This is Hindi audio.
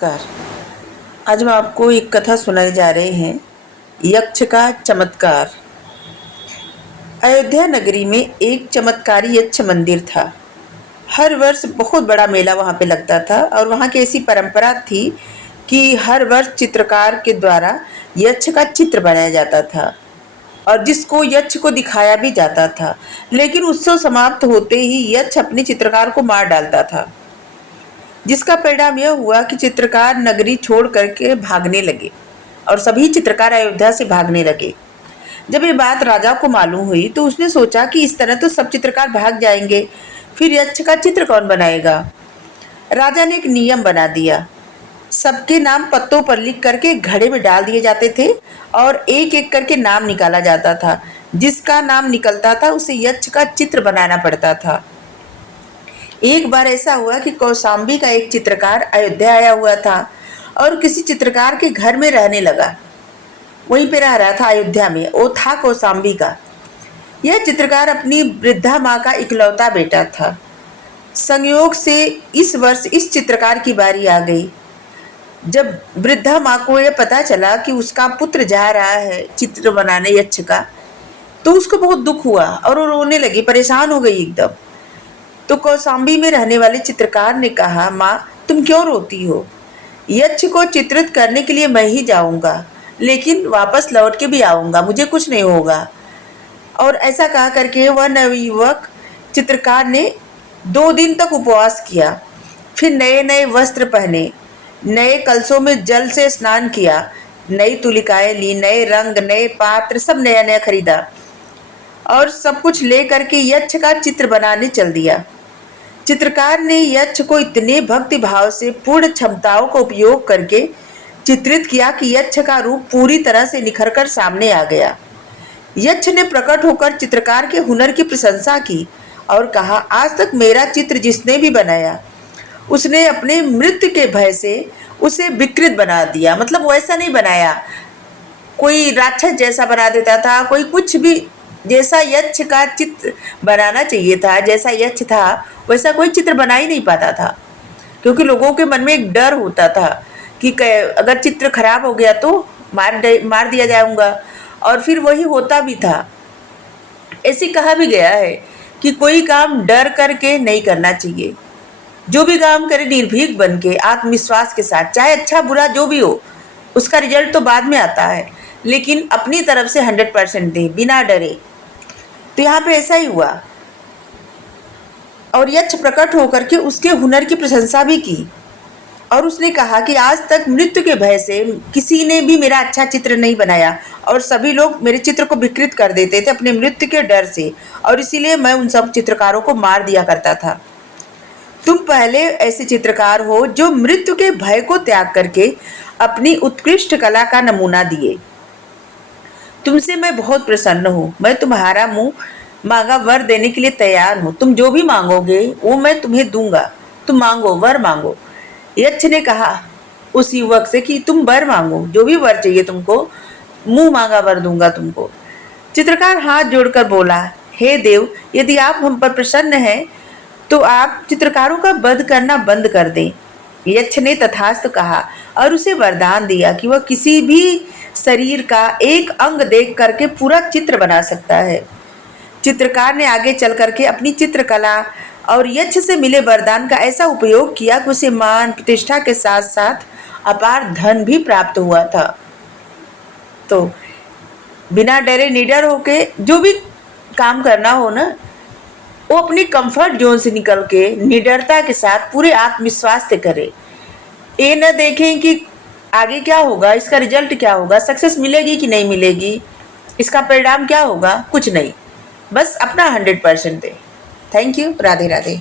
नमस्कार। आज हम आपको एक कथा सुनाई जा रहे हैं, यक्ष का चमत्कार। अयोध्या नगरी में एक चमत्कारी यक्ष मंदिर था। हर वर्ष बहुत बड़ा मेला वहाँ पे लगता था और वहाँ की ऐसी परंपरा थी कि हर वर्ष चित्रकार के द्वारा यक्ष का चित्र बनाया जाता था और जिसको यक्ष को दिखाया भी जाता था। लेकिन उत्सव समाप्त होते ही यक्ष अपने चित्रकार को मार डालता था, जिसका परिणाम यह हुआ कि चित्रकार नगरी छोड़ करके भागने लगे और सभी चित्रकार अयोध्या से भागने लगे। जब ये बात राजा को मालूम हुई तो उसने सोचा कि इस तरह तो सब चित्रकार भाग जाएंगे, फिर यक्ष का चित्र कौन बनाएगा। राजा ने एक नियम बना दिया। सबके नाम पत्तों पर लिख करके घड़े में डाल दिए जाते थे और एक एक करके नाम निकाला जाता था। जिसका नाम निकलता था उसे यक्ष का चित्र बनाना पड़ता था। एक बार ऐसा हुआ कि कौशाम्बी का एक चित्रकार अयोध्या आया हुआ था और किसी चित्रकार के घर में रहने लगा। वहीं पे रह रहा था अयोध्या में। वो था कौशाम्बी का। यह चित्रकार अपनी वृद्धा माँ का इकलौता बेटा था। संयोग से इस वर्ष इस चित्रकार की बारी आ गई। जब वृद्धा माँ को यह पता चला कि उसका पुत्र जा रहा है चित्र बनाने यक्ष का, तो उसको बहुत दुख हुआ और वो रोने लगी, परेशान हो गई एकदम। तो कौशाम्बी में रहने वाले चित्रकार ने कहा, माँ तुम क्यों रोती हो? यक्ष को चित्रित करने के लिए मैं ही जाऊंगा, लेकिन वापस लौट के भी आऊंगा, मुझे कुछ नहीं होगा। और ऐसा कहा करके वह नवयुवक चित्रकार ने 2 दिन तक उपवास किया। फिर नए नए वस्त्र पहने, नए कलशों में जल से स्नान किया, नई तुलिकाएं ली, नए रंग, नए पात्र, सब नया नया खरीदा और सब कुछ ले करके यक्ष का चित्र बनाने चल दिया। चित्रकार ने यक्ष को इतने भक्ति भाव से पूर्ण क्षमताओं का उपयोग करके चित्रित किया कि यक्ष का रूप पूरी तरह से निखरकर सामने आ गया। यक्ष ने प्रकट होकर चित्रकार के हुनर की प्रशंसा की और कहा, आज तक मेरा चित्र जिसने भी बनाया उसने अपने मृत्यु के भय से उसे विकृत बना दिया। मतलब वैसा नहीं बनाया, कोई राक्षस जैसा बना देता था, कोई कुछ भी। जैसा यक्ष का चित्र बनाना चाहिए था, जैसा यक्ष था वैसा कोई चित्र बना ही नहीं पाता था, क्योंकि लोगों के मन में एक डर होता था कि अगर चित्र खराब हो गया तो मार दिया जाऊंगा। और फिर वही होता भी था। ऐसे कहा भी गया है कि कोई काम डर करके नहीं करना चाहिए। जो भी काम करे निर्भीक बन के, आत्मविश्वास के साथ, चाहे अच्छा बुरा जो भी हो, उसका रिजल्ट तो बाद में आता है, लेकिन अपनी तरफ से 100% दे, बिना डरे। तो यहाँ पे ऐसा ही हुआ और यक्ष प्रकट होकर के उसके हुनर की प्रशंसा भी की और उसने कहा कि आज तक मृत्यु के भय से किसी ने भी मेरा अच्छा चित्र नहीं बनाया और सभी लोग मेरे चित्र को विकृत कर देते थे अपने मृत्यु के डर से, और इसीलिए मैं उन सब चित्रकारों को मार दिया करता था। तुम पहले ऐसे चित्रकार हो जो मृत्यु के भय को त्याग करके अपनी उत्कृष्ट कला का नमूना दिए। तुमसे मैं बहुत प्रसन्न हूँ। मैं तुम्हारा मुंह मांगा वर देने के लिए तैयार हूँ। तुम जो भी मांगोगे वो मैं तुम्हें दूंगा। तुम मांगो, वर मांगो। यक्ष ने कहा उस युवक से कि तुम वर मांगो, जो भी वर चाहिए तुमको, मुंह मांगा वर दूंगा तुमको। चित्रकार हाथ जोड़कर बोला, हे देव, यदि आप हम पर प्रसन्न हैं तो आप चित्रकारों का वध करना बंद कर दें। यक्ष ने तथास्तु कहा और उसे वरदान दिया कि वह किसी भी शरीर का एक अंग देख करके पूरा चित्र बना सकता है। चित्रकार ने आगे चल करके अपनी चित्रकला और यक्ष से मिले वरदान का ऐसा उपयोग किया कि उसे मान प्रतिष्ठा के साथ साथ अपार धन भी प्राप्त हुआ था। तो बिना डरे निडर होके जो भी काम करना हो ना, वो अपनी कंफर्ट जोन से निकल के निडरता के साथ पूरे आत्मविश्वास से करे। ये न देखें कि आगे क्या होगा, इसका रिजल्ट क्या होगा, सक्सेस मिलेगी कि नहीं मिलेगी, इसका परिणाम क्या होगा, कुछ नहीं, बस अपना 100% दे। Thank you. राधे राधे।